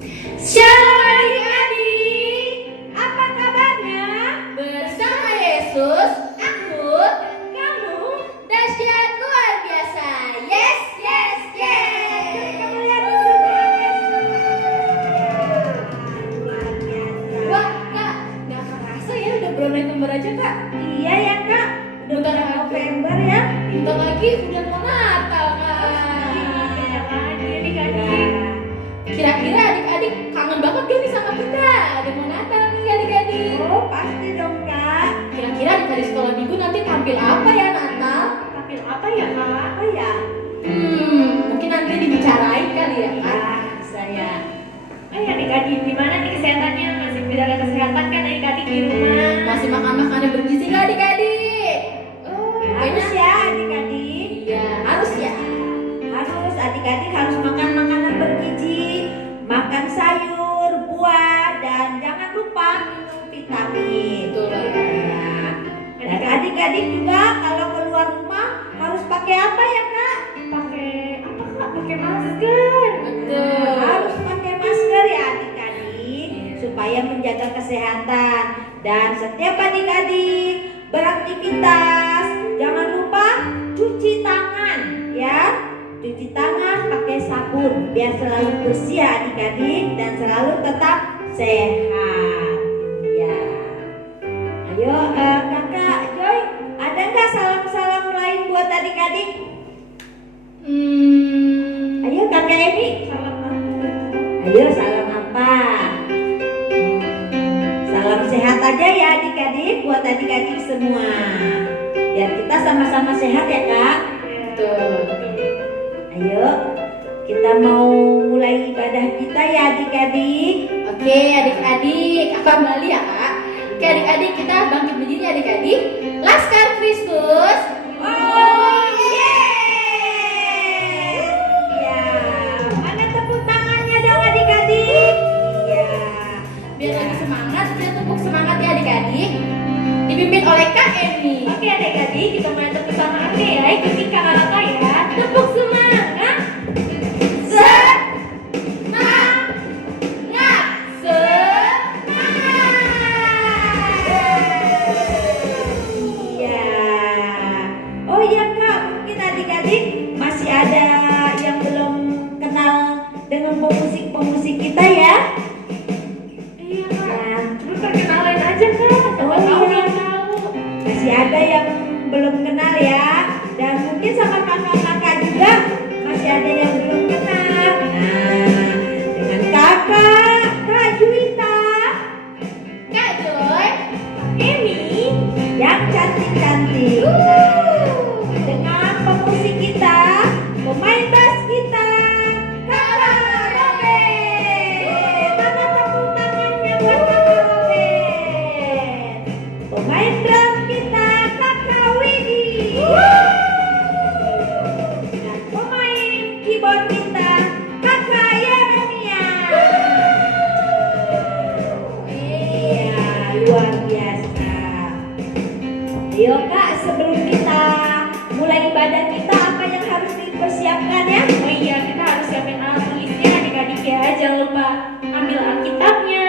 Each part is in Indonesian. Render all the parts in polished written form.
Shalom adik-adik, apa kabarnya? Bersama Yesus, aku, kamu, dahsyat luar biasa. Yes, yes, yes. Wah, Kak, gak kerasa ya udah bulan November aja, Kak. Iya ya Kak, udah Bentar bulan lagi. November ya. Bentar lagi udah mau Natal, Kak. Kira-kira adik-adik kangen banget gak nih sama kita? Udah mau Natal nih adik-adik. Oh pasti dong Kak. Kira-kira adik-adik sekolah minggu nanti tampil apa ya Natal? Tampil apa ya Kak? Apa ya? Mungkin nanti dibicarain kali ya Kak. Saya. Adik-adik gimana nih kesehatannya? Masih menjaga kesehatan kan adik-adik di rumah? Masih makan makanan bergizi gak adik-adik? Harus ya adik-adik. Iya, harus ya. Harus adik-adik harus makan makanan bergizi, makan sayur, buah, dan jangan lupa minum vitamin. Betul. Ya. Dan adik-adik juga kalau keluar rumah harus pakai apa ya Kak? Pakai apa Kak? Pakai masker. Betul. Harus pakai masker ya adik-adik supaya menjaga kesehatan. Dan setiap adik-adik beraktivitas jangan lupa cuci tangan ya. Cuci tangan pakai sabun biar selalu bersih ya adik-adik dan selalu tetap sehat. Ya. Ayo Kakak Joy, ada nggak salam-salam lain buat adik-adik? Ayo Kakak Emi, salam apa? Ayo salam apa? Salam sehat aja ya adik-adik buat adik-adik semua. Biar kita sama-sama sehat ya Kak. Betul. Ayo, kita mau mulai ibadah kita ya adik-adik. Oke adik-adik, aku kembali ya Kak. Oke adik-adik, kita bangkit berdiri adik-adik. Laskar Kristus. Oh ya, mana tepuk tangannya dong adik-adik? Ya, Biar lebih semangat, kita tepuk semangat ya adik-adik. Dipimpin oleh Kak Emi. Oke adik-adik, kita mulai tepuk semangatnya ya. Ikuti kakak-kakak ya. Tepuk semangat. Iya. Oh iya Kak, mungkin adik-adik masih ada yang belum kenal dengan pemusik-pemusik kita ya. Iya Kak. Coba perkenalin aja Kak. Siapa tahu yang tahu. Masih ada yang belum kenal ya. Dan mungkin sama kakak-kakak juga masih ada yang belum kenal. Nah, dengan kakak, Kak Juwita, Kak Joy. Emi, yang cantik-cantik. Nah, dengan pemusik kita, pemain bass kita, Kakak Robin. Mana tepuk tangannya buat Kakak Robin. Pemain drum kita, Kakak Widi. Dan pemain keyboard kita, Kakak Yeremia. Iya, luar biasa. Ayo Kak, sebelum kita mulai ibadah kita, apa yang harus dipersiapkan ya? Oh iya, kita harus siapin alat tulisnya adik-adik ya. Jangan lupa ambil Alkitabnya,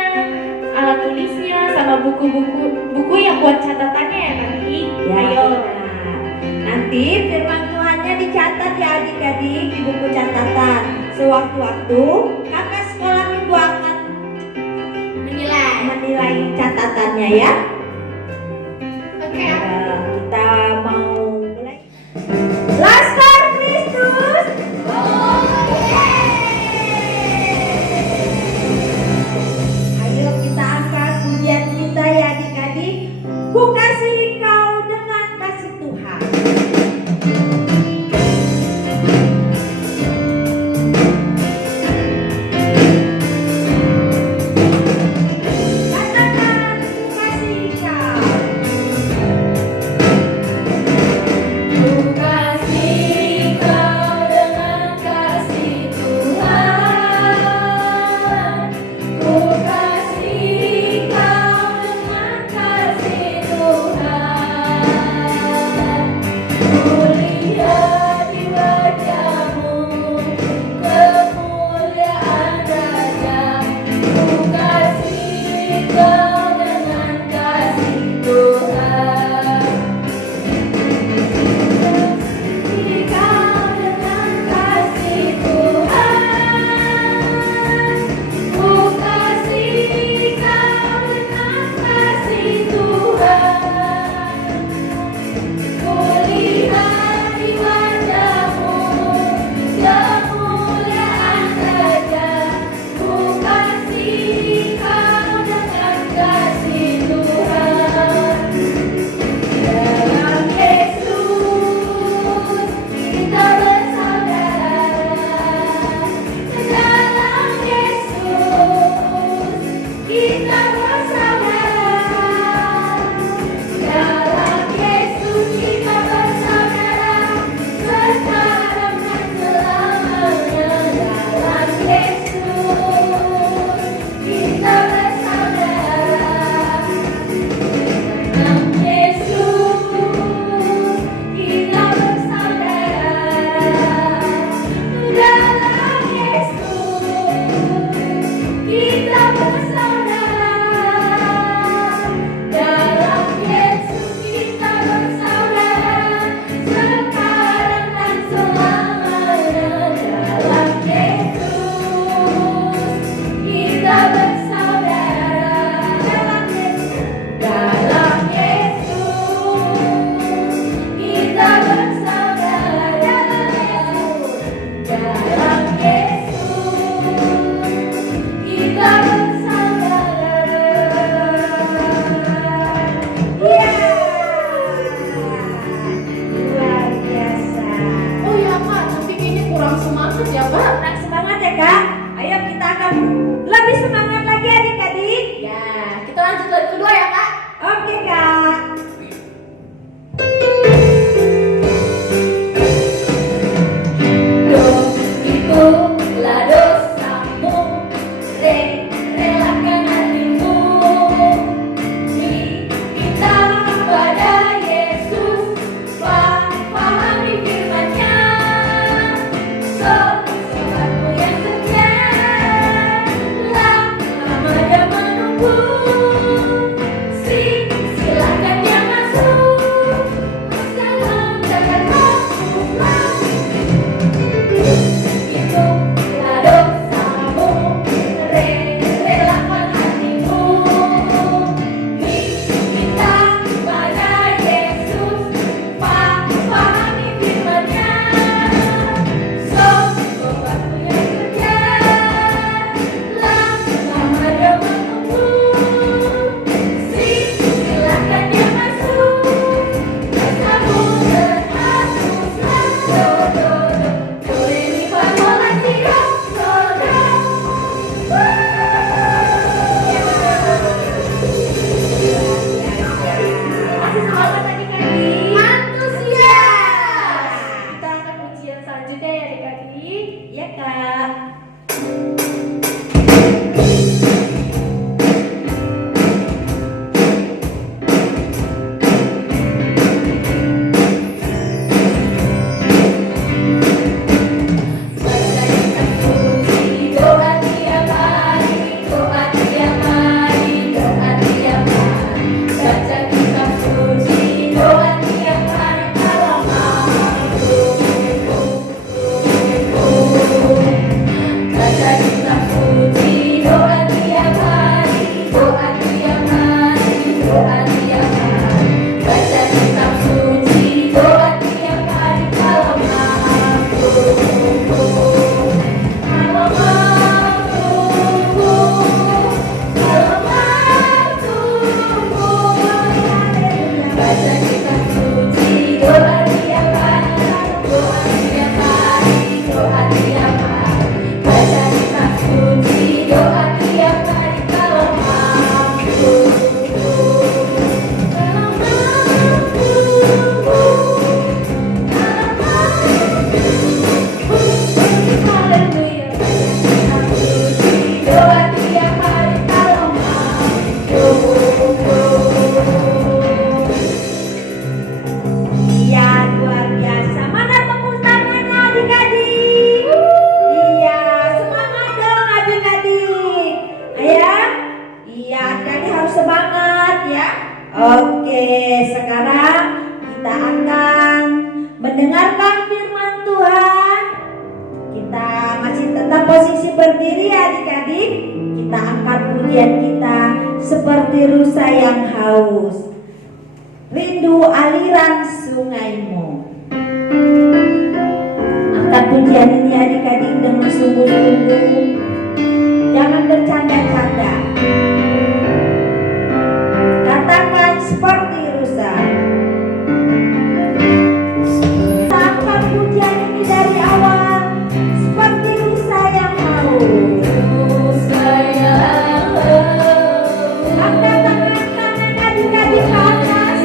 alat tulisnya, sama buku yang buat catatannya ya adik. Ya, Ayo. nah, nanti firman Tuhannya dicatat ya adik-adik di buku catatan. Sewaktu-waktu kakak sekolah minggu akan menilai catatannya ya. Oke. Kita mau mulai. Laskar Kristus. Ayo kita angkat pujian kita ya adik-adik. Ku kasihi kau dengan kasih Tuhan. Katakan ku kasihi Oke Kak. Ikutlah dosamu, relakan hatimu, minta pada Yesus, pahami firman-Nya. Sobatmu yang setia, lama dia menunggu, silakan dia masuk, dalam jalan Tuhan. Ikutlah dosamu, relakan hatimu, minta pada Yesus, pahami firman-Nya. Sobatmu yang setia, lama dia menunggu, silakan dia masuk, dosamu terhapuslah. Boleh lipat bola siram, Masih semangat adik-adik. antusias. Kita akan ujian selanjutnya ya adik-adik. Ya Kak. Baca kitab suci, doa tiap hari, doa tiap hari, doa tiap hari. Baca kitab suci, doa tiap hari, kalau mampu. Baca kitab suci, doa tiap hari, doa tiap hari, doa tiap hari. Baca kitab suci, doa tiap hari, kalau mampu. Kalau mampu, baca kitab suci, doa tiap hari, doa tiap hari, doa tiap hari. Baca kitab suci, doa tiap hari, kalau mampu. Kalau mampu, haleluya. Baca kitab suci, doa tiap hari, kalau mampu. Iya, luar biasa. Mana tepuk tangannya adik-adik? Iya, semangat dong adik-adik. Ya? Iya, adik-adik harus semangat ya. Oke, sekarang kita akan mendengarkan firman Tuhan. Kita masih tetap posisi berdiri ya adik-adik. Kita angkat pujian kita seperti rusa yang haus, rindu aliran sungaimu. Angkat pujian ini adik-adik dengan sungguh-sungguh. Jangan bercanda-canda. Katakan seperti rusa. Angkat pujian ini dari awal seperti rusa yang haus. Angkat tangan adik-adik ke atas.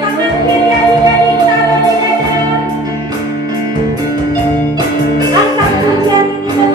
Tangan kiri adik-adik taruh di dada. Angkat pujian ini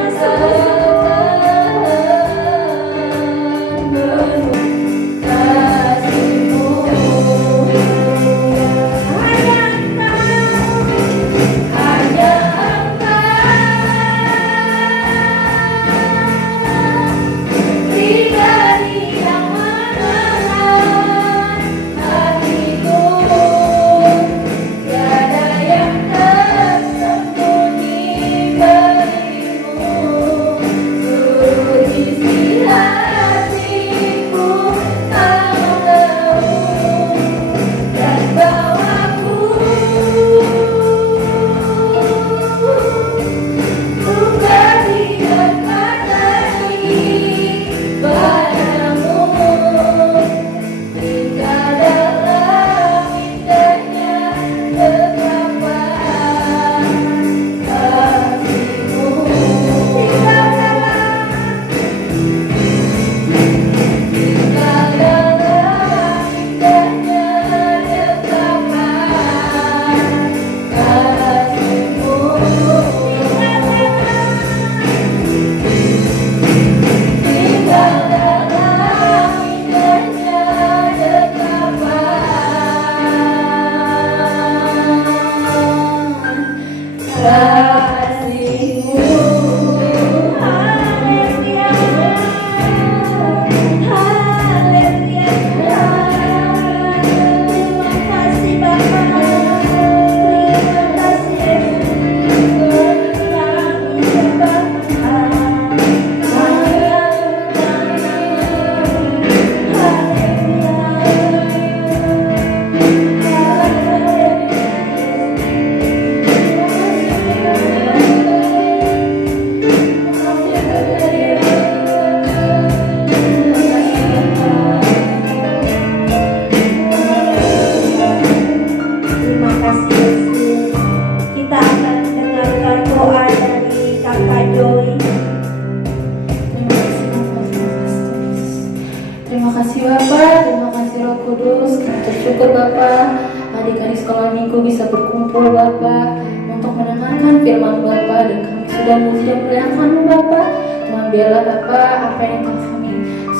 Bapak, terima kasih Roh Kudus. Kami bersyukur Bapak, adik-adik sekolah minggu bisa berkumpul Bapak untuk mendengarkan firman Bapak, dan kami sudah memuji dan memuliakan-Mu Bapak. Tuhan biarlah Bapak apa yang telah kami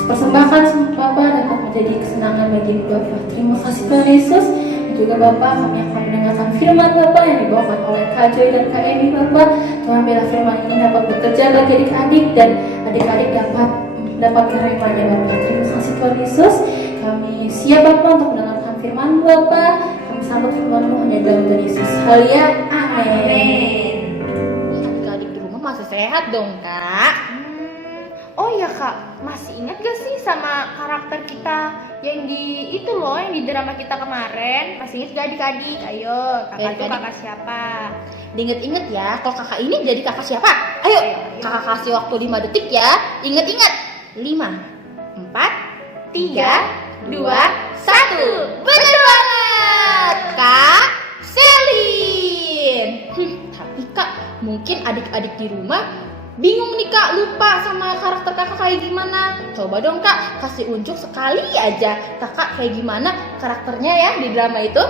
persembahkan sama Bapak dapat menjadi kesenangan bagi Bapak. Terima kasih Tuhan Yesus. Dan juga Bapak, kami akan mendengarkan firman Bapak yang dibawakan oleh Kak Joy dan Kak Emi Bapak. Tuhan biarlah firman ini dapat bekerja bagi adik-adik dan adik-adik dapat mendapatkan remanya Bapak. Terima kasih Tuhan Yesus. Kami siap Bapak untuk mendengarkan firman Bapak. Kami sambut firman-Mu hanya dalam Tuhan Yesus. Haleluya. Amin. Adik-adik di rumah masih sehat dong Kak? Oh ya Kak, masih ingat gak sih sama karakter kita yang di itu loh, yang di drama kita kemarin? Masih ingat gak adik-adik? Ayo, kakak tuh kakak siapa? Diinget-inget ya, kalau kakak ini jadi kakak siapa? Ayo, kakak kasih waktu 5 detik ya. Ingat-ingat. 5, 4, 3, 2, 1. Bener banget, Kak Selin. Tapi Kak, mungkin adik-adik di rumah bingung nih Kak, lupa sama karakter kakak kayak gimana. Coba dong Kak, kasih unjuk sekali aja kakak kayak gimana karakternya ya di drama itu.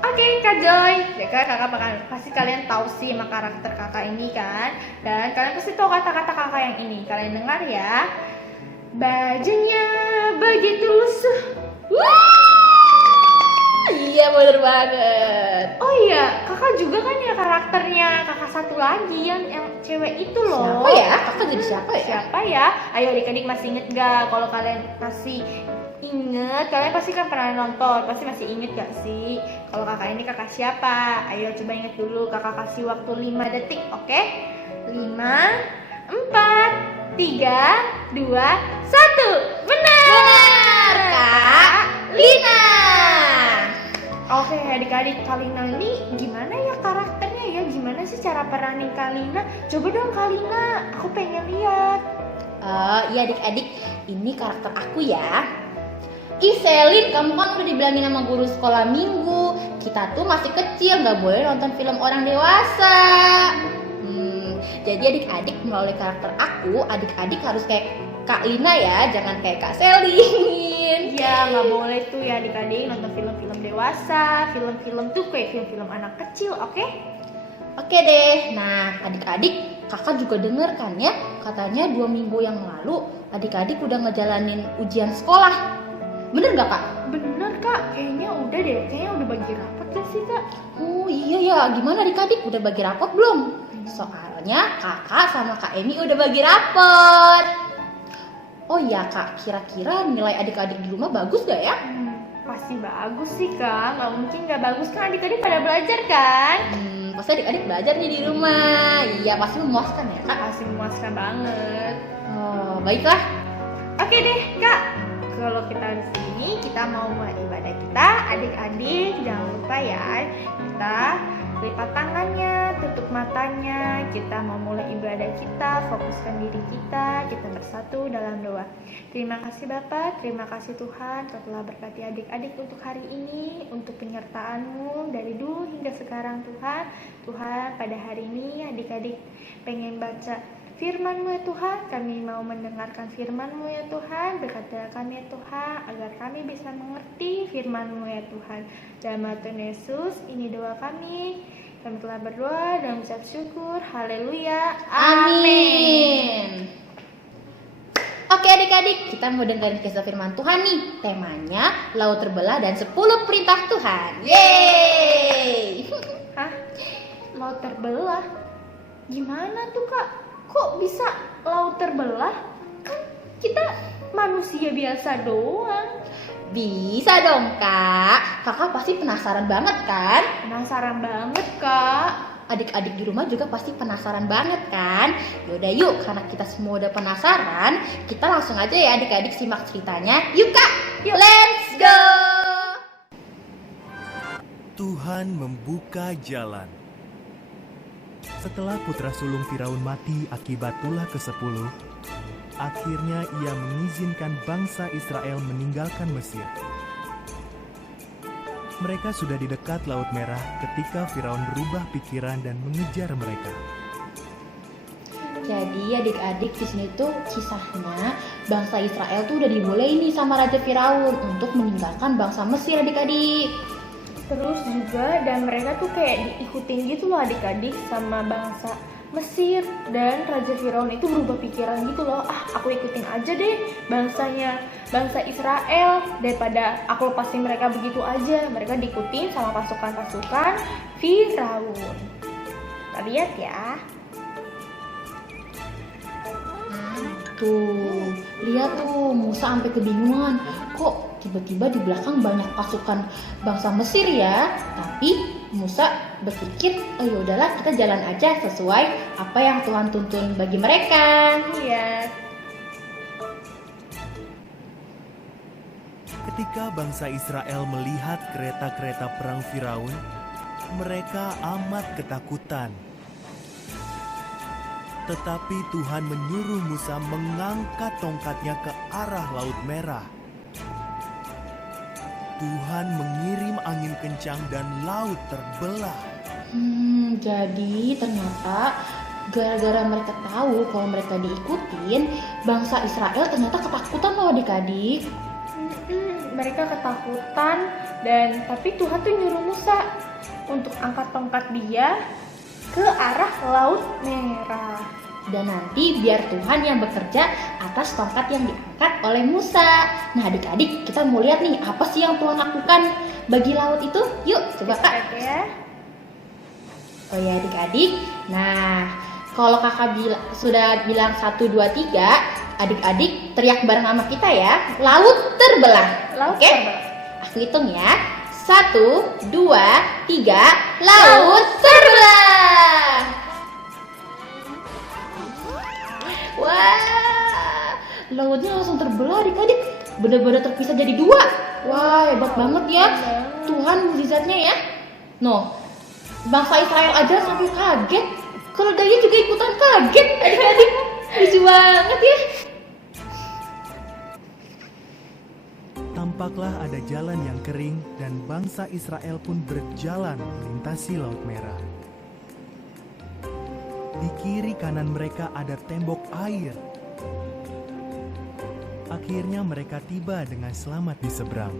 Oke Kak Joy, ya kan kakak pasti kalian tahu sih sama karakter kakak ini kan. Dan kalian pasti tahu kata-kata kakak yang ini. Kalian dengar ya. Bajunya begitu lusuh. Iya bener banget. Oh iya, kakak juga kan ya karakternya kakak satu lagi yang cewek itu loh. Siapa ya? Kakak jadi siapa ya? Siapa ya? Ayo adik-adik masih inget gak? Kalau kalian masih inget, kalian pasti kan pernah nonton, pasti masih inget gak sih? Kalau kakak ini kakak siapa? Ayo coba inget dulu, kakak kasih waktu 5 detik, oke? 5, 4, 3, 2, 1. Benar! Kak Lina. Oke adik-adik, Kalina ini gimana ya karakternya ya? Gimana sih cara peranin Kalina? Coba dong Kalina, aku pengen lihat. Iya adik-adik, ini karakter aku ya. Ih Selin, kamu kan udah dibilangin sama guru sekolah minggu, kita tuh masih kecil, gak boleh nonton film orang dewasa. Jadi adik-adik melalui karakter aku, adik-adik harus kayak Kak Lina ya, jangan kayak Kak Selin. Iya, nggak boleh tuh ya adik-adik nonton film-film dewasa, film-film tuh kayak film-film anak kecil, oke? Oke deh, nah adik-adik kakak juga denger kan ya, katanya 2 minggu yang lalu adik-adik udah ngejalanin ujian sekolah. Bener gak Kak? Bener Kak, kayaknya udah deh, kayaknya udah bagi rapat gak sih Kak? Oh iya ya, gimana adik-adik udah bagi rapot belum? Soalnya kakak sama Kak Emi udah bagi rapot. Oh iya Kak, kira-kira nilai adik-adik di rumah bagus gak ya? Pasti bagus sih Kak, nggak mungkin nggak bagus kan adik-adik pada belajar kan? Pasti adik-adik belajar nih di rumah. Iya, pasti memuaskan ya Kak? Pasti memuaskan banget. Oh, baiklah. Oke deh Kak, kalau kita di sini kita mau mulai ibadah kita, adik-adik jangan lupa ya kita lipat tangannya, tutup matanya, kita mau mulai ibadah kita, fokuskan diri kita bersatu dalam doa. Terima kasih Bapak, terima kasih Tuhan telah berkati adik-adik untuk hari ini, untuk penyertaan-Mu dari dulu hingga sekarang Tuhan. Tuhan, pada hari ini adik-adik pengen baca firman-Mu ya Tuhan, kami mau mendengarkan firman-Mu ya Tuhan, berkati kami ya Tuhan, agar kami bisa mengerti firman-Mu ya Tuhan. Dalam nama Tuhan Yesus, ini doa kami telah berdoa dan ucap syukur, haleluya, amin. Oke adik-adik, kita mau dengerin kisah firman Tuhan nih. Temanya, laut terbelah dan 10 perintah Tuhan. Yeay! Hah? Laut terbelah? Gimana tuh Kak? Kok bisa laut terbelah? Kan kita manusia biasa doang. Bisa dong Kak. Kakak pasti penasaran banget kan? Penasaran banget Kak. Adik-adik di rumah juga pasti penasaran banget kan? Yaudah yuk, karena kita semua udah penasaran, kita langsung aja ya adik-adik simak ceritanya. Yuk Kak, yuk let's go! Tuhan membuka jalan. Setelah putra sulung Firaun mati akibat ulah ke-10, akhirnya ia mengizinkan bangsa Israel meninggalkan Mesir. Mereka sudah di dekat Laut Merah ketika Firaun berubah pikiran dan mengejar mereka. Jadi adik-adik di sini tuh kisahnya bangsa Israel tuh udah dibolehin nih sama Raja Firaun untuk meninggalkan bangsa Mesir adik-adik. Terus juga dan mereka tuh kayak diikutin gitu loh adik-adik sama bangsa Mesir, dan Raja Firaun itu berubah pikiran gitu loh. Aku ikutin aja deh bangsa Israel daripada aku lepasin mereka begitu aja. Mereka diikutin sama pasukan-pasukan Firaun. Kita lihat ya. Tuh, lihat tuh Musa sampai kebingungan. Kok tiba-tiba di belakang banyak pasukan bangsa Mesir ya? Tapi Musa berpikir, oh yaudahlah kita jalan aja sesuai apa yang Tuhan tuntun bagi mereka. Iya. Ketika bangsa Israel melihat kereta-kereta perang Firaun, mereka amat ketakutan. Tetapi Tuhan menyuruh Musa mengangkat tongkatnya ke arah Laut Merah. Tuhan mengirim angin kencang dan laut terbelah. Jadi ternyata gara-gara mereka tahu kalau mereka diikutin, bangsa Israel ternyata ketakutan loh adik-adik. Mereka ketakutan, dan tapi Tuhan tuh nyuruh Musa untuk angkat tongkat dia ke arah Laut Merah. Dan nanti biar Tuhan yang bekerja atas tongkat yang diangkat oleh Musa. Nah adik-adik, kita mau lihat nih apa sih yang Tuhan lakukan bagi laut itu. Yuk coba Kak. Ya. Oh ya adik-adik. Nah kalau kakak sudah bilang 1, 2, 3, adik-adik teriak bareng sama kita ya. Laut terbelah. Laut Oke? terbelah. Aku hitung ya. 1, 2, 3, laut terbelah. Wah, lautnya langsung terbelah adik-adik. Benar-benar terpisah jadi 2. Wah, hebat banget ya Tuhan mukjizatnya ya. No, bangsa Israel aja sampai kaget. Kalau Daya juga ikutan kaget adik-adik. Lucu banget ya. Tampaklah ada jalan yang kering dan bangsa Israel pun berjalan melintasi Laut Merah. Di kiri kanan mereka ada tembok air. Akhirnya mereka tiba dengan selamat di seberang.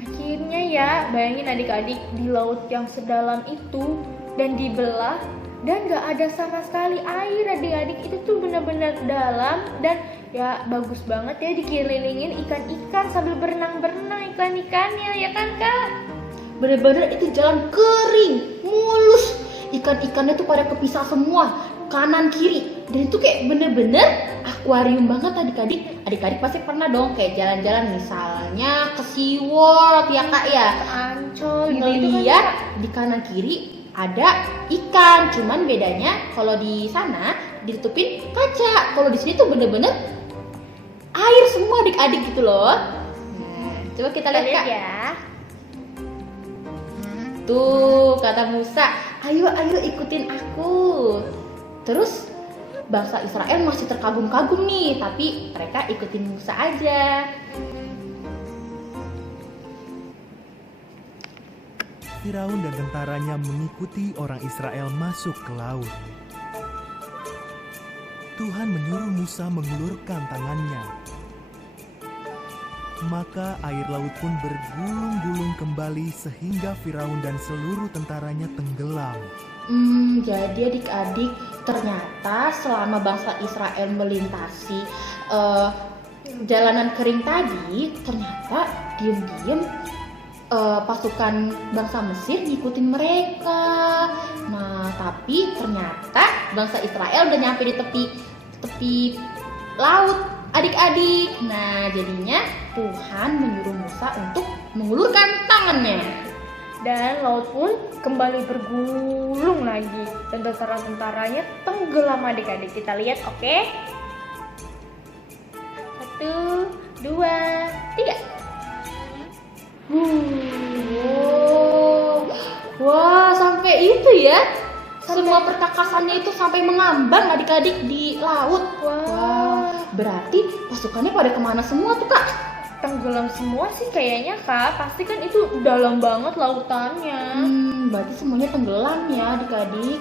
Akhirnya ya, bayangin adik-adik di laut yang sedalam itu dan dibelah dan gak ada sama sekali air adik-adik. Itu tuh benar-benar dalam dan ya bagus banget ya, dikelilingin ikan-ikan sambil berenang-berenang ikan-ikannya ya kan Kak? Bener-bener itu jalan kering, mulus. Ikan-ikannya tuh pada kepisah semua, kanan kiri. Dan itu kayak bener-bener akuarium banget adik-adik. Adik-adik pasti pernah dong kayak jalan-jalan misalnya ke SeaWorld ya Kak ya. Ancol gitu Ngeliat di kanan kiri ada ikan, cuman bedanya kalau di sana ditutupin kaca. Kalau di sini tuh bener-bener air semua adik-adik gitu loh. Nah, coba kita lihat Kak. ya. Tuh kata Musa, ayo ikutin aku. Terus bangsa Israel masih terkagum-kagum nih, tapi mereka ikutin Musa aja. Firaun dan tentaranya mengikuti orang Israel masuk ke laut. Tuhan menyuruh Musa mengulurkan tangannya. Maka air laut pun bergulung-gulung kembali sehingga Firaun dan seluruh tentaranya tenggelam. Jadi adik-adik, ternyata selama bangsa Israel melintasi jalanan kering tadi, ternyata diem-diem pasukan bangsa Mesir ngikutin mereka. Nah, tapi ternyata bangsa Israel udah nyampe di tepi laut, adik-adik. Nah, jadinya Tuhan menyuruh Musa untuk mengulurkan tangannya. Dan laut pun kembali bergulung lagi dan tentara-tentaranya tenggelam adik-adik. Kita lihat, oke? 1, 2, 3. Wah, sampai itu ya. Semua perkakasannya itu sampai mengambang adik-adik di laut. Wah, berarti pasukannya pada kemana semua tuh Kak? Tenggelam semua sih kayaknya Kak. Pasti kan itu dalam banget lautannya. Berarti semuanya tenggelam ya adik-adik.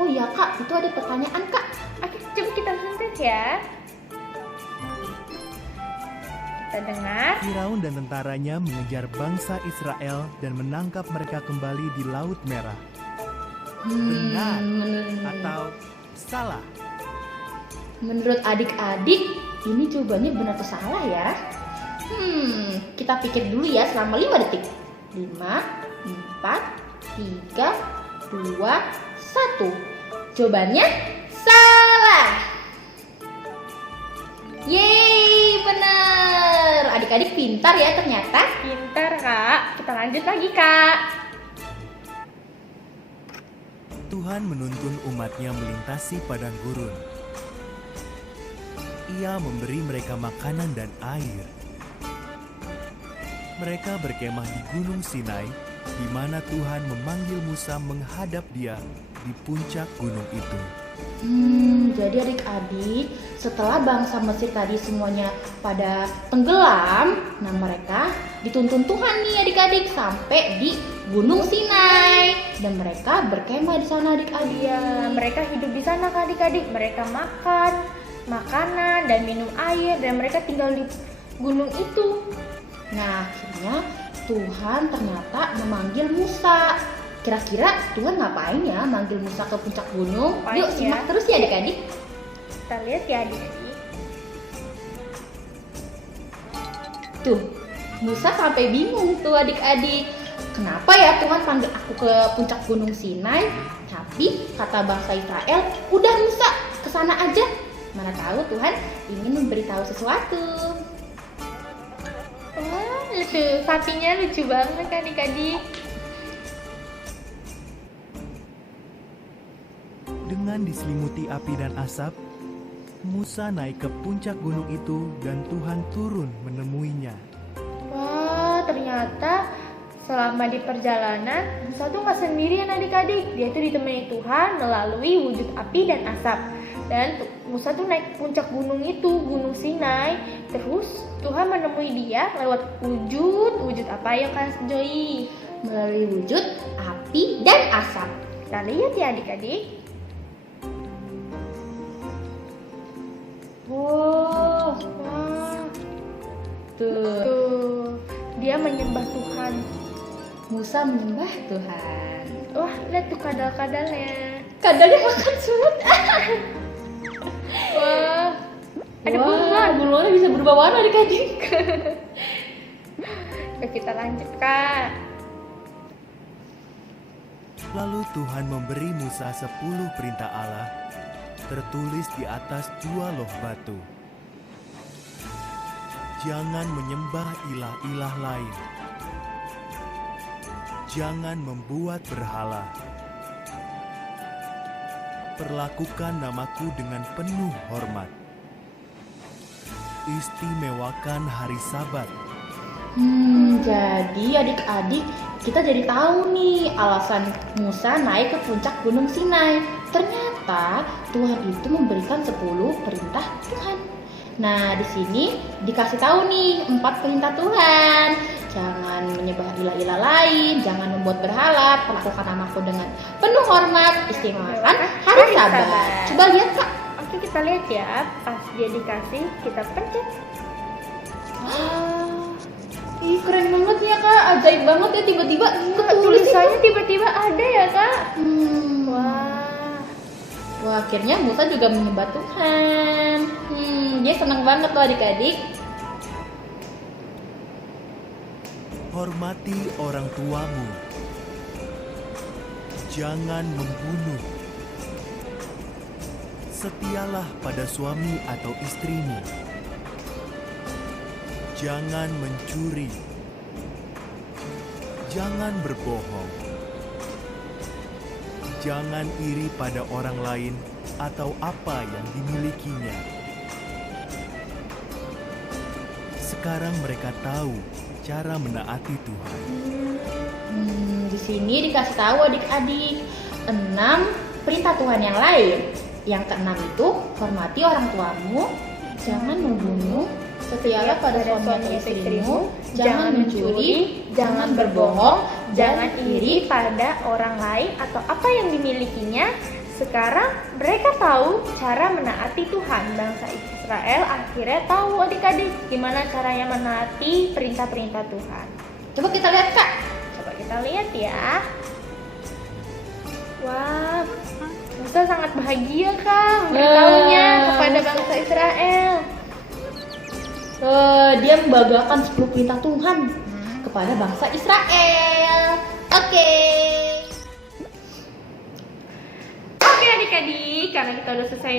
Oh iya Kak, itu ada pertanyaan Kak. Oke, coba kita lihat ya. Kita dengar. Firaun dan tentaranya mengejar bangsa Israel dan menangkap mereka kembali di Laut Merah. Benar atau salah? Menurut adik-adik, ini jawabannya benar atau salah ya? Kita pikir dulu ya selama 5 detik. 5, 4, 3, 2, 1. Jawabannya salah. Yeay, benar. Adik-adik pintar ya ternyata. Pintar Kak. Kita lanjut lagi Kak. Tuhan menuntun umatnya melintasi padang gurun. Ia memberi mereka makanan dan air. Mereka berkemah di Gunung Sinai, di mana Tuhan memanggil Musa menghadap dia di puncak gunung itu. Jadi adik-adik, setelah bangsa Mesir tadi semuanya pada tenggelam, nah mereka dituntun Tuhan nih adik-adik sampai di Gunung Sinai dan mereka berkemah di sana adik-adik. Ya, mereka hidup di sana Kak adik-adik. Mereka makan makanan dan minum air dan mereka tinggal di gunung itu. Nah akhirnya Tuhan ternyata memanggil Musa. Kira-kira Tuhan ngapain ya manggil Musa ke puncak gunung? Ngapain Yuk simak ya? terus ya adik-adik. Kita lihat ya adik-adik. Tuh, Musa sampai bingung tuh adik-adik. Kenapa ya Tuhan panggil aku ke puncak gunung Sinai? Tapi kata bangsa Israel, udah Musa kesana aja. Mana tahu Tuhan ingin memberitahu sesuatu. Wah, lucu. Sapinya lucu banget kan adik-adik. Dengan diselimuti api dan asap, Musa naik ke puncak gunung itu dan Tuhan turun menemuinya. Wah, ternyata selama di perjalanan Musa tuh nggak sendirian adik-adik. Dia tuh ditemani Tuhan melalui wujud api dan asap. Dan Musa tuh naik puncak gunung itu, Gunung Sinai. Terus Tuhan menemui dia lewat wujud apa yang kalian Joy? Melalui wujud api dan asap. Kita lihat ya adik-adik. Wow, Wah, tuh tuh dia menyembah Tuhan. Musa menyembah Tuhan. Wah, lihat tuh kadal-kadalnya. Kadalnya makan semut. Wah, ada Wah, bunglon. bunglonnya bisa berubah warna adik-adik. Oke, kita lanjut Kak. Lalu Tuhan memberi Musa 10 perintah Allah, tertulis di atas 2 loh batu. Jangan menyembah ilah-ilah lain. Jangan membuat berhala. Perlakukan namaku dengan penuh hormat. Istimewakan hari Sabat. Jadi adik-adik kita jadi tahu nih alasan Musa naik ke puncak Gunung Sinai. Ternyata Tuhan itu memberikan 10 perintah Tuhan. Nah di sini dikasih tahu nih 4 perintah Tuhan. Jangan menyembah ilah-ilah lain, jangan membuat berhala, perlakukan namaku dengan penuh hormat, istimewakan hari Sabat. Coba lihat Kak. Oke, kita lihat ya. Pas dia dikasih, kita pencet. Ih keren banget ya Kak, ajaib banget ya tiba-tiba ketulis Tulisannya tiba-tiba ada ya Kak. Wah. Wah akhirnya Musa juga menyembah Tuhan. Dia senang banget loh adik-adik. Hormati orang tuamu. Jangan membunuh. Setialah pada suami atau istrimu. Jangan mencuri. Jangan berbohong. Jangan iri pada orang lain atau apa yang dimilikinya. Sekarang mereka tahu cara menaati Tuhan. Di sini dikasih tahu adik-adik 6 perintah Tuhan yang lain. Yang keenam itu hormati orang tuamu, jangan membunuh, setialah pada suami atau istrimu, jangan mencuri, jangan berbohong, jangan iri pada orang lain atau apa yang dimilikinya. Sekarang mereka tahu cara menaati Tuhan. Bangsa Israel akhirnya tahu adik-adik gimana caranya menaati perintah-perintah Tuhan. Coba kita lihat Kak. Coba kita lihat ya. Wah, Musa sangat bahagia Kak memberitahunya kepada bangsa Israel. Dia membanggakan 10 perintah Tuhan kepada bangsa Israel. Oke. Oke adik-adik, karena kita udah selesai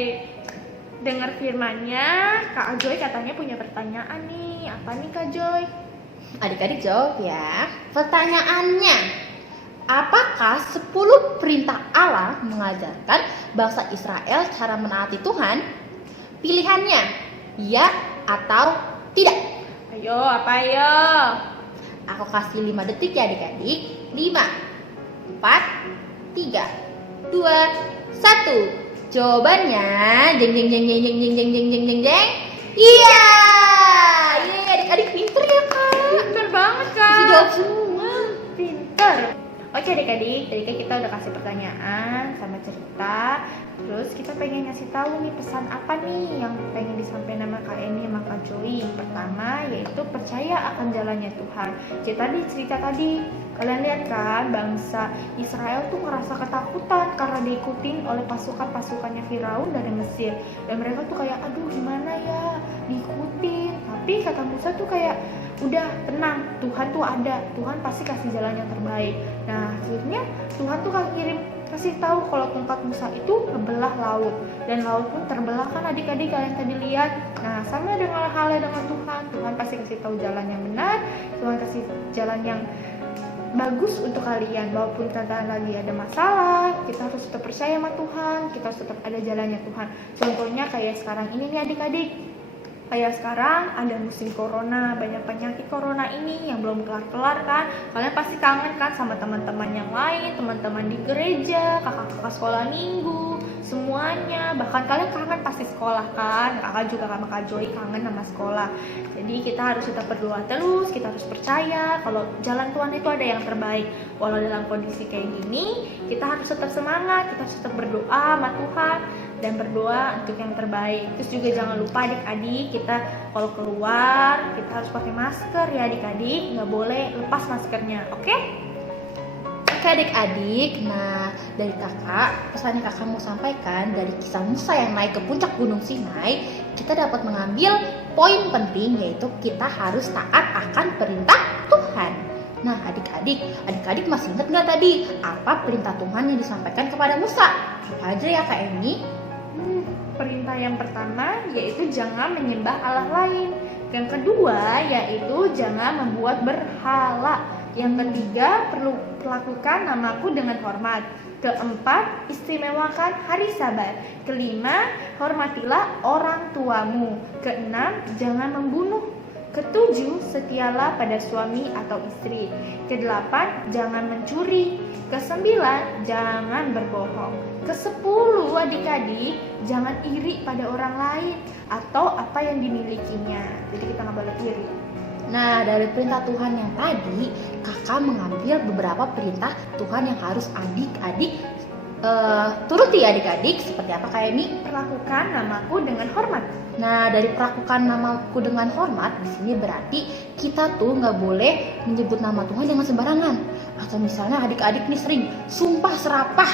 dengar firman-Nya, Kak Joy katanya punya pertanyaan nih. Apa nih Kak Joy? Adik-adik jawab ya. Pertanyaannya, apakah 10 perintah Allah mengajarkan bangsa Israel cara menaati Tuhan? Pilihannya, ya atau tidak? Ayo, apa ayo? Aku kasih 5 detik ya adik-adik. 5, 4, 3, 2, 1. Jawabannya jeng jeng jeng jeng jeng jeng jeng jeng jeng jeng jeng. Iya. Iya adik-adik pinter ya Kak. Pinter banget Kak. Bisa jawab semua. Pinter. Oke adik-adik, tadi kan kita udah kasih pertanyaan sama cerita. Terus kita pengen ngasih tahu nih pesan apa nih yang pengen disampaikan sama Kak Eni sama Kak Joy. Pertama yaitu percaya akan jalannya Tuhan. Jadi tadi cerita tadi kalian lihat kan bangsa Israel tuh ngerasa ketakutan karena diikutin oleh pasukan-pasukannya Firaun dari Mesir. Dan mereka tuh kayak aduh gimana ya diikutin. Tapi kata Musa tuh kayak udah tenang, Tuhan tuh ada, Tuhan pasti kasih jalan yang terbaik. Nah akhirnya Tuhan tuh kasih tahu kalau tongkat Musa itu ngebelah laut, dan laut pun terbelah kan adik-adik kalian tadi lihat. Nah sama dengan halnya dengan Tuhan, Tuhan pasti kasih tahu jalan yang benar, Tuhan kasih jalan yang bagus untuk kalian. Walaupun tantangan lagi ada masalah, kita harus tetap percaya sama Tuhan, kita harus tetap ada jalannya Tuhan. Contohnya kayak sekarang ini nih adik-adik. Kayak sekarang ada musim corona, banyak penyakit corona ini yang belum kelar-kelar kan. Kalian pasti kangen kan sama teman-teman yang lain, teman-teman di gereja, kakak-kakak sekolah minggu, semuanya. Bahkan kalian kangen pasti sekolah kan. Kakak juga sama Kak Joy kangen sama sekolah. Jadi kita harus tetap berdoa terus, kita harus percaya kalau jalan Tuhan itu ada yang terbaik. Walau dalam kondisi kayak gini, kita harus tetap semangat, kita harus tetap berdoa sama Tuhan dan berdoa untuk yang terbaik. Terus juga jangan lupa adik-adik, kita kalau keluar kita harus pakai masker ya adik-adik, nggak boleh lepas maskernya, oke? Oke adik-adik, nah dari kakak, pesan yang kakak mau sampaikan dari kisah Musa yang naik ke puncak gunung Sinai, kita dapat mengambil poin penting yaitu kita harus taat akan perintah Tuhan. Nah adik-adik masih ingat nggak tadi apa perintah Tuhan yang disampaikan kepada Musa? Apa aja ya Kak Eni? Perintah yang pertama yaitu jangan menyembah Allah lain. Yang kedua yaitu jangan membuat berhala. Yang ketiga perlu perlakukan namaku dengan hormat. Keempat, istimewakan hari Sabat. Kelima, hormatilah orang tuamu. Keenam, jangan membunuh. Ketujuh, setialah pada suami atau istri. Kedelapan, jangan mencuri. Kesembilan, jangan berbohong. Kesepuluh, adik-adik, jangan iri pada orang lain atau apa yang dimilikinya. Jadi kita nggak boleh iri. Nah dari perintah Tuhan yang tadi, kakak mengambil beberapa perintah Tuhan yang harus adik-adik turuti adik-adik. Seperti apa Kak Eni? Perlakukan namaku dengan hormat. Nah dari perlakukan namaku dengan hormat di sini berarti kita tuh nggak boleh menyebut nama Tuhan dengan sembarangan. Atau misalnya adik-adik nih sering sumpah serapah,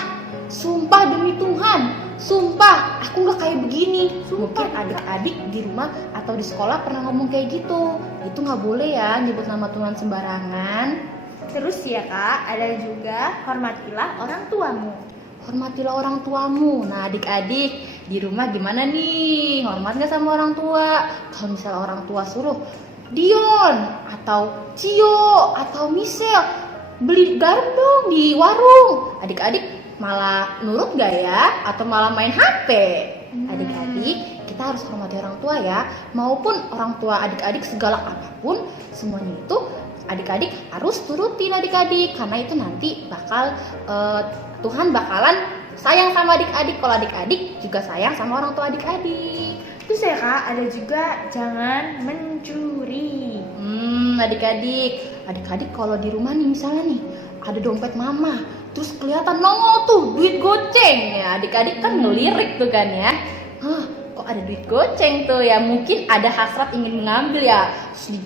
sumpah demi Tuhan, sumpah aku nggak kayak begini. Mungkin adik-adik di rumah atau di sekolah pernah ngomong kayak gitu. Itu nggak boleh ya nyebut nama Tuhan sembarangan. Terus ya Kak, ada juga hormatilah orang tuamu. Hormatilah orang tuamu. Nah adik-adik di rumah gimana nih? Hormat gak sama orang tua? Kalau misalnya orang tua suruh Dion atau Cio atau Michelle beli garam dong di warung, adik-adik malah nurut gak ya? Atau malah main HP? Adik-adik kita harus hormati orang tua ya. Maupun orang tua adik-adik segalak apapun, semuanya itu adik-adik harus turutin adik-adik. Karena itu nanti bakal Tuhan bakalan sayang sama adik-adik kalau adik-adik juga sayang sama orang tua adik-adik. Terus ya Kak, ada juga jangan mencuri. Adik-adik kalau di rumah nih misalnya nih ada dompet mama terus kelihatan nongol tuh duit goceng ya. Adik-adik kan ngelirik tuh kan ya. Kok ada duit goceng tuh ya, mungkin ada hasrat ingin mengambil ya.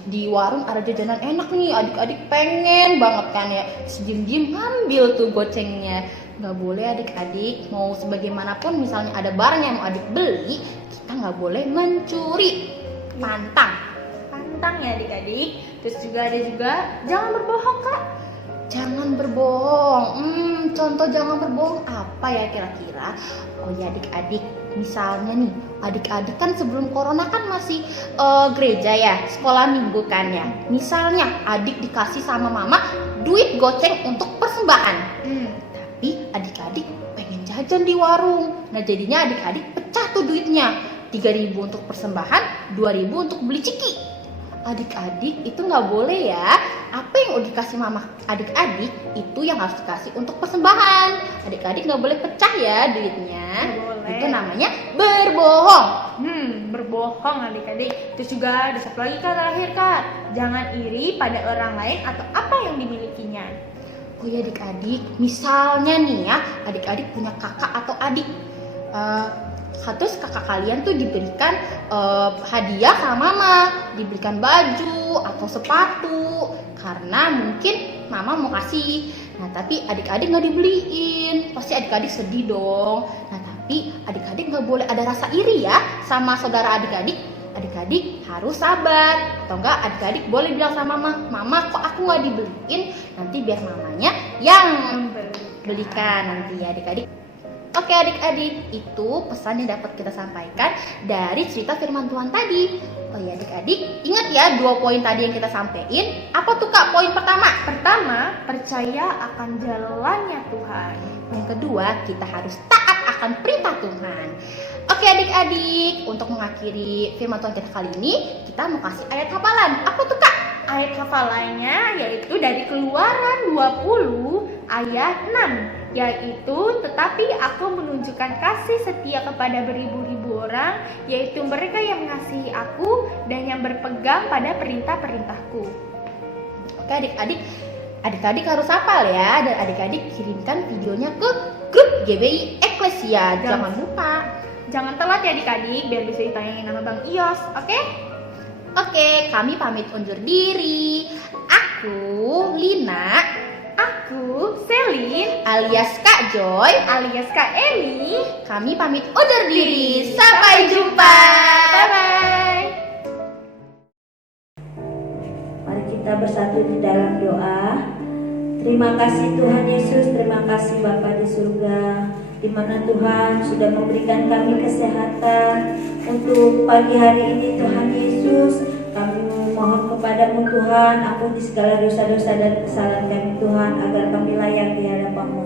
Di warung ada jajanan enak nih, adik-adik pengen banget kan ya, diem-diem ngambil tuh gocengnya. Nggak boleh adik-adik, mau sebagaimanapun misalnya ada barang yang mau adik beli, kita nggak boleh mencuri. Pantang ya adik-adik. Terus juga ada juga jangan berbohong Kak. Jangan berbohong. Contoh jangan berbohong apa ya kira-kira? Oh ya adik-adik, misalnya nih, adik-adik kan sebelum corona kan masih gereja ya, sekolah minggu kan ya. Misalnya adik dikasih sama mama duit goceng untuk persembahan. Tapi adik-adik pengen jajan di warung. Nah jadinya adik-adik pecah tuh duitnya. 3.000 untuk persembahan, 2.000 untuk beli ciki. Adik-adik itu nggak boleh ya. Apa yang udah dikasih mama adik-adik itu yang harus dikasih untuk persembahan. Adik-adik nggak boleh pecah ya duitnya. Itu namanya berbohong. Berbohong adik-adik. Terus juga ada satu lagi Kak terakhir Kak. Jangan iri pada orang lain atau apa yang dimilikinya. Oh ya adik-adik, misalnya nih ya, adik-adik punya kakak atau adik. Terus kakak kalian tuh diberikan hadiah sama mama, diberikan baju atau sepatu karena mungkin mama mau kasih. Nah tapi adik-adik nggak dibeliin, pasti adik-adik sedih dong. Nah tapi adik-adik nggak boleh ada rasa iri ya sama saudara adik-adik. Adik-adik harus sabar, atau enggak adik-adik boleh bilang sama mama kok aku nggak dibeliin, nanti biar mamanya yang belikan nanti ya adik-adik. Oke adik-adik, itu pesan yang dapat kita sampaikan dari cerita firman Tuhan tadi. Oh ya adik-adik, ingat ya 2 poin tadi yang kita sampaikan. Apa tuh Kak poin pertama? Pertama, percaya akan jalannya Tuhan. Yang kedua, kita harus taat akan perintah Tuhan. Oke adik-adik, untuk mengakhiri firman Tuhan kita kali ini, kita mau kasih ayat hafalan. Apa tuh Kak? Ayat hafalannya yaitu dari Keluaran 20 ayat 6, yaitu tetapi aku menunjukkan kasih setia kepada beribu-ribu orang, yaitu mereka yang mengasihi aku dan yang berpegang pada perintah-perintahku. Oke adik-adik harus hafal ya, dan adik-adik kirimkan videonya ke grup GBI Eklesia. Jangan lupa. Jangan telat ya adik-adik, biar bisa ditayangin sama Bang Ios, oke? Oke, kami pamit undur diri. Aku Lina, aku Selin, alias Kak Joy, alias Kak Emi. Kami pamit undur diri. Sampai jumpa. Bye-bye. Mari kita bersatu di dalam doa. Terima kasih Tuhan Yesus, terima kasih Bapa di surga, di mana Tuhan sudah memberikan kami kesehatan untuk pagi hari ini. Tuhan Yesus, kami mohon kepadamu Tuhan, ampuni segala dosa-dosa dan kesalahan kami Tuhan, agar kami layak di hadapan-Mu.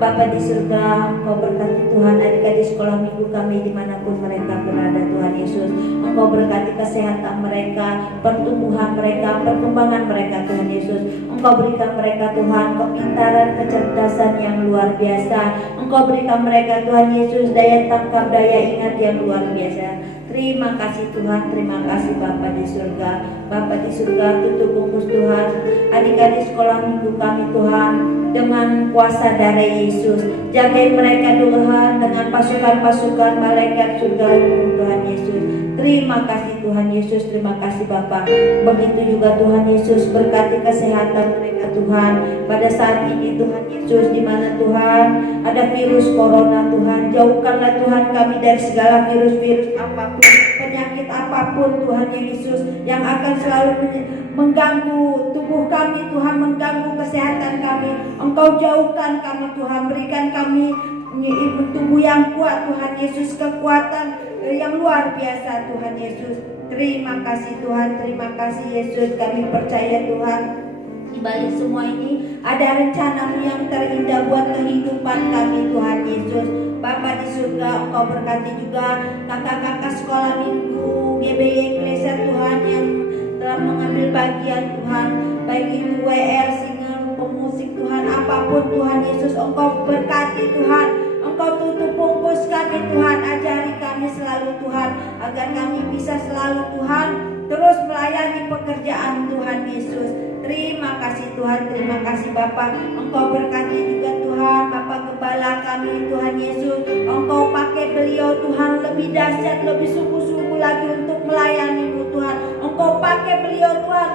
Bapa di surga, Engkau berkati Tuhan adik-adik sekolah minggu kami dimanapun mereka berada Tuhan Yesus. Engkau berkati kesehatan mereka, pertumbuhan mereka, perkembangan mereka Tuhan Yesus. Engkau berikan mereka Tuhan kepintaran, kecerdasan yang luar biasa. Engkau berikan mereka Tuhan Yesus daya tangkap, daya ingat yang luar biasa. Terima kasih Tuhan, terima kasih Bapa di surga. Bapa di surga, tutup bungkus Tuhan adik-adik sekolah minggu kami Tuhan dengan kuasa darah Yesus. Jagain mereka Tuhan dengan pasukan-pasukan malaikat surga Tuhan Yesus. Terima kasih Tuhan Yesus, terima kasih Bapa. Begitu juga Tuhan Yesus, berkati kesehatan mereka Tuhan pada saat ini Tuhan Yesus, di mana Tuhan ada virus corona Tuhan. Jauhkanlah Tuhan kami dari segala virus-virus apapun, penyakit apapun Tuhan Yesus yang akan selalu mengganggu tubuh kami Tuhan, mengganggu kesehatan kami. Engkau jauhkan kami Tuhan, berikan kami tubuh yang kuat Tuhan Yesus, kekuatan yang luar biasa Tuhan Yesus. Terima kasih Tuhan, terima kasih Yesus. Kami percaya Tuhan, di balik semua ini ada rencana-Mu yang terindah buat kehidupan kami Tuhan Yesus. Bapa di surga, Engkau berkati juga kakak-kakak sekolah minggu GBI Eklesia Tuhan yang telah mengambil bagian Tuhan, baik itu WR, singer, pemusik Tuhan, apapun Tuhan Yesus. Engkau berkati Tuhan, Engkau tutup bungkus kami Tuhan, ajari kami selalu Tuhan, agar kami bisa selalu Tuhan terus melayani pekerjaan Tuhan Yesus. Terima kasih Tuhan, terima kasih Bapa. Engkau berkati juga Tuhan Tuhan, Bapak Gembala kami Tuhan Yesus. Engkau pakai beliau Tuhan lebih dahsyat, lebih sungguh-sungguh lagi untuk melayani-Mu Tuhan. Engkau pakai beliau Tuhan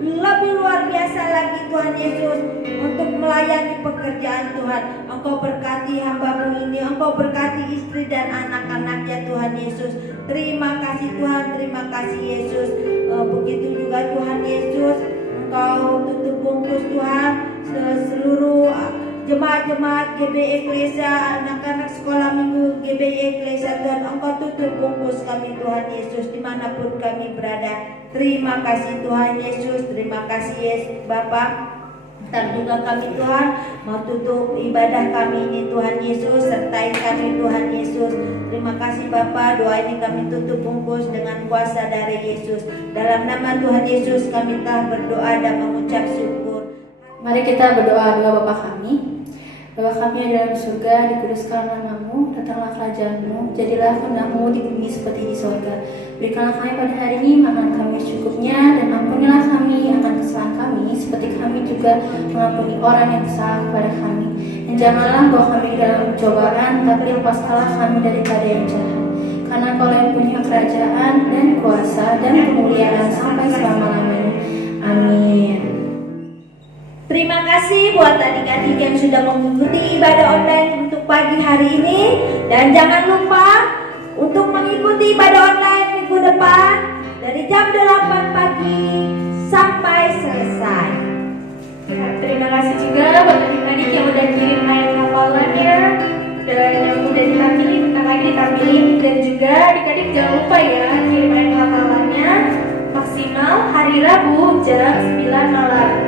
lebih luar biasa lagi Tuhan Yesus untuk melayani pekerjaan Tuhan. Engkau berkati hamba-Mu ini, Engkau berkati istri dan anak-anaknya Tuhan Yesus. Terima kasih Tuhan, terima kasih Yesus. Begitu juga Tuhan Yesus, Engkau tutup bungkus Tuhan seluruh jemaat-jemaat GBI Eklesia, anak-anak sekolah minggu GBI Eklesia Tuhan. Engkau tutup bungkus kami Tuhan Yesus dimanapun kami berada. Terima kasih Tuhan Yesus, terima kasih Yesus Bapa. Dan juga kami Tuhan mau tutup ibadah kami ini Tuhan Yesus, sertai kami Tuhan Yesus. Terima kasih Bapa, doa ini kami tutup bungkus dengan kuasa dari Yesus. Dalam nama Tuhan Yesus kami telah berdoa dan mengucap syukur. Mari kita berdoa doa Bapa kami. Bapa kami yang dalam surga, dikuduskanlah nama-Mu, datanglah kerajaan-Mu, jadilah kehendak-Mu di bumi seperti di surga. Berikanlah kami pada hari ini makan kami secukupnya, dan ampunilah kami akan kesalahan kami, seperti kami juga mengampuni orang yang bersalah kepada kami. Dan janganlah bawa kami ke dalam pencobaan, tapi lepaskanlah kami daripada yang jahat. Karena Kau yang punya kerajaan dan kuasa dan kemuliaan sampai selama-lamanya. Amin. Terima kasih buat adik-adik yang sudah mengikuti ibadah online untuk pagi hari ini. Dan jangan lupa untuk mengikuti ibadah online minggu depan dari jam 8 pagi sampai selesai. Ya, terima kasih juga buat adik-adik yang udah kirim ayat hafalannya, yang udah ditampilin, bentar lagi ditampilin. Dan juga adik-adik jangan lupa ya kirim ayat hafalannya maksimal hari Rabu jam 9 malam.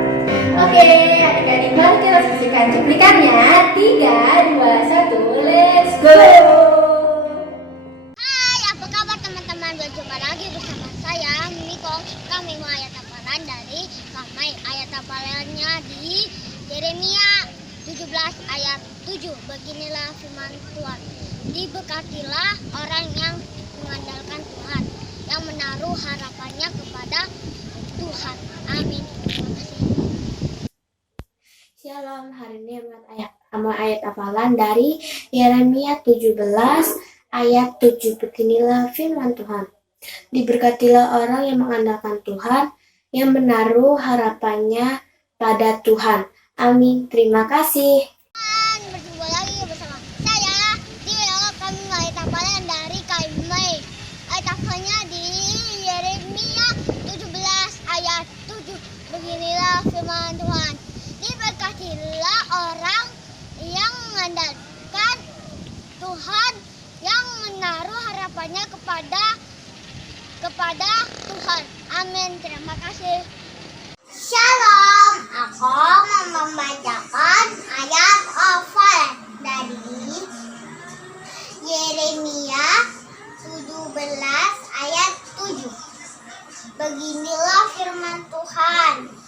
Oke, adik-adik mari kita saksikan cuplikannya. 3, 2, 1, let's go. Hai, apa kabar teman-teman? Berjumpa lagi bersama saya, Miko. Kami mau ayat hafalan dari Kamai. Ayat hafalannya di Yeremia 17 ayat 7. Beginilah firman Tuhan. Diberkatilah orang yang mengandalkan Tuhan, yang menaruh harapannya kepada Tuhan. Amin. Terima kasih. Shalom, hari ini ayat hafalan dari Yeremia 17 ayat 7. Beginilah firman Tuhan. Diberkatilah orang yang mengandalkan Tuhan, yang menaruh harapannya pada Tuhan. Amin. Terima kasih. Berjumpa lagi bersama saya di vlog kami ayat hafalan dari Kamai. Ayat hafalannya di Yeremia 17 ayat 7. Beginilah firman Tuhan. Diberkatilah orang yang mengandalkan Tuhan, yang menaruh harapannya kepada Tuhan. Amin. Terima kasih. Shalom. Aku mau membacakan ayat hafalan dari Yeremia 17 ayat 7. Beginilah firman Tuhan.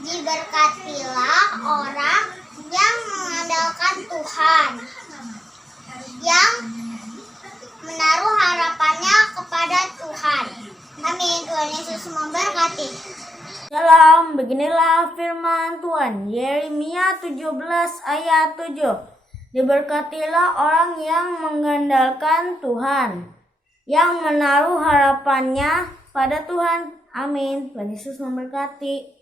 Diberkatilah orang yang mengandalkan Tuhan, yang menaruh harapannya kepada Tuhan. Amin. Tuhan Yesus memberkati. Shalom, beginilah firman Tuhan. Yeremia 17 ayat 7. Diberkatilah orang yang mengandalkan Tuhan, yang menaruh harapannya pada Tuhan. Amin. Tuhan Yesus memberkati.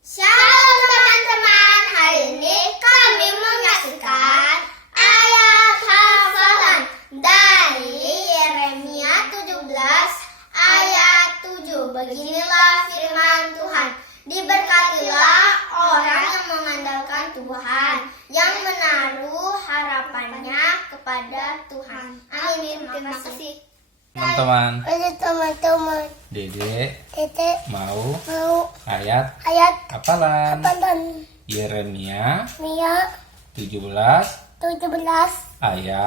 Shalom teman-teman, hari ini kami menyaksikan ayat hafalan dari Yeremia 17 ayat 7. Beginilah firman Tuhan. Diberkatilah orang yang mengandalkan Tuhan, yang menaruh harapannya kepada Tuhan. Amin. Terima kasih. Teman-teman, Dede mau ayat hafalan Yeremia 17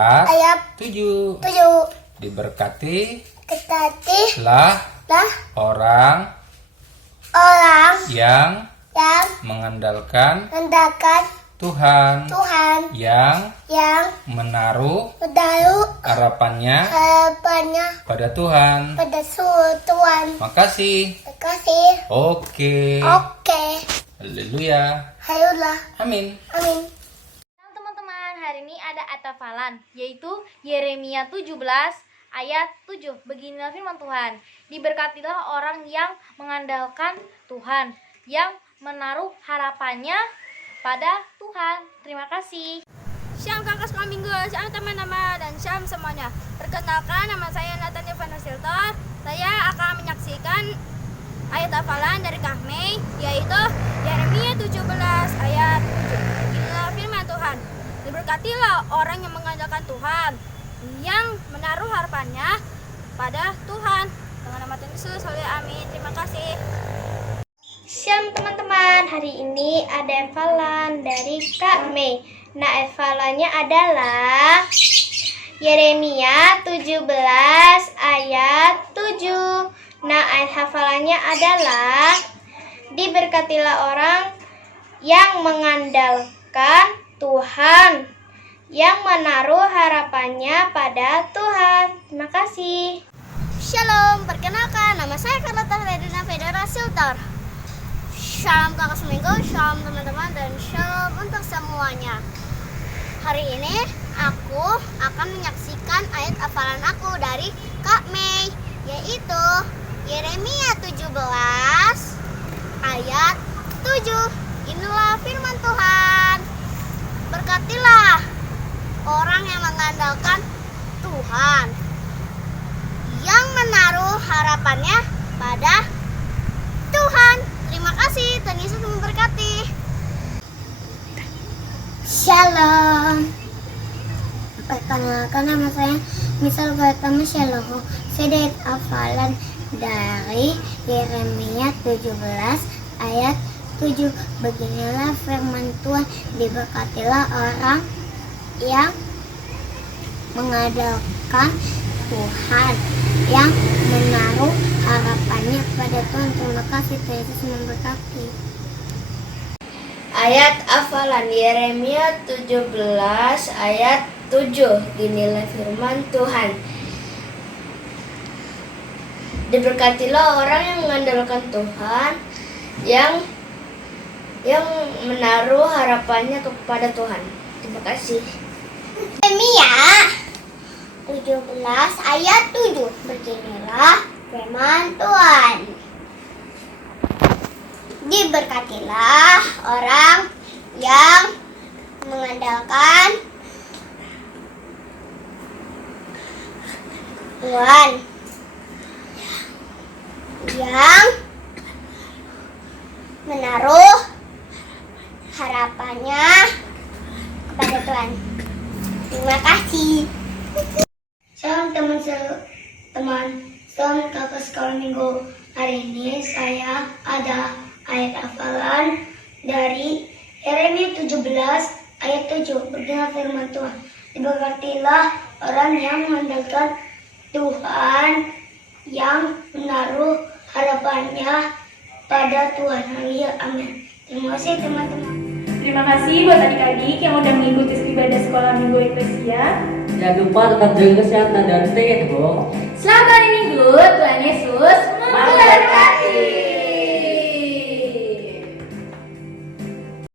ayat 7. Diberkatilah orang yang mengandalkan Tuhan, yang menaruh harapannya pada Tuhan. Pada Tuhan. Makasih. Terima kasih. Oke. Haleluya. Amin. Teman-teman, hari ini ada atafalan, yaitu Yeremia 17 ayat 7. Beginilah firman Tuhan. Diberkatilah orang yang mengandalkan Tuhan, yang menaruh harapannya pada Tuhan. Terima kasih. Shalom kakak sekolah minggu, shalom teman-teman, dan shalom semuanya. Perkenalkan, nama saya Nathan Devana Siltor. Saya akan menyaksikan ayat hafalan dari Kak Mei, yaitu Yeremia 17 ayat 7. Inilah firman Tuhan. Diberkatilah orang yang mengandalkan Tuhan, yang menaruh harapannya pada Tuhan. Dengan nama Tuhan Yesus, haleluya, amin. Terima kasih. Shalom teman-teman, hari ini ada hafalan dari Kak Mei. Nah, hafalannya adalah Yeremia 17 ayat 7. Nah, ayat hafalannya adalah diberkatilah orang yang mengandalkan Tuhan, yang menaruh harapannya pada Tuhan. Terima kasih. Shalom, perkenalkan, nama saya Carlota Redina Federa Siltor. Shalom kakak seminggu, shalom teman-teman, dan shalom untuk semuanya. Hari ini aku akan menyaksikan ayat hafalan aku dari Kak Mei, yaitu Yeremia 17 ayat 7. Inilah firman Tuhan. Berkatilah orang yang mengandalkan Tuhan, yang menaruh harapannya pada Tuhan. Terima kasih, Tuhan Yesus memberkati. Shalom. Perkenalkan, nama saya Misal Pertama Shalom. Saya dari hafalan dari Yeremia 17 ayat 7. Beginilah firman Tuhan, diberkatilah orang yang mengandalkan Tuhan, yang menaruh harapannya pada Tuhan. Terima kasih, Tuhan Yesus memberkati. Ayat hafalan Yeremia 17 ayat 7. Inilah firman Tuhan. Diberkatilah orang yang mengandalkan Tuhan, yang menaruh harapannya kepada Tuhan. Terima kasih. Yeremia 17 ayat 7. Beginilah firman Tuhan. Diberkatilah orang yang mengandalkan Tuhan, yang menaruh harapannya kepada Tuhan. Terima kasih. Shalom teman-teman, shalom kakak sekolah minggu. Hari ini saya ada ayat hafalan dari Yeremia 17 ayat 7. Beginilah firman Tuhan. Diberkatilah orang yang mengandalkan Tuhan, yang menaruh harapannya pada Tuhan. Haleluya, amin. Terima kasih teman-teman. Terima kasih buat adik-adik yang udah mengikuti ibadah sekolah minggu Eklesia. Jangan lupa tetap jaga kesehatan dan stay at home. Selamat hari Minggu, Tuhan Yesus memberkati.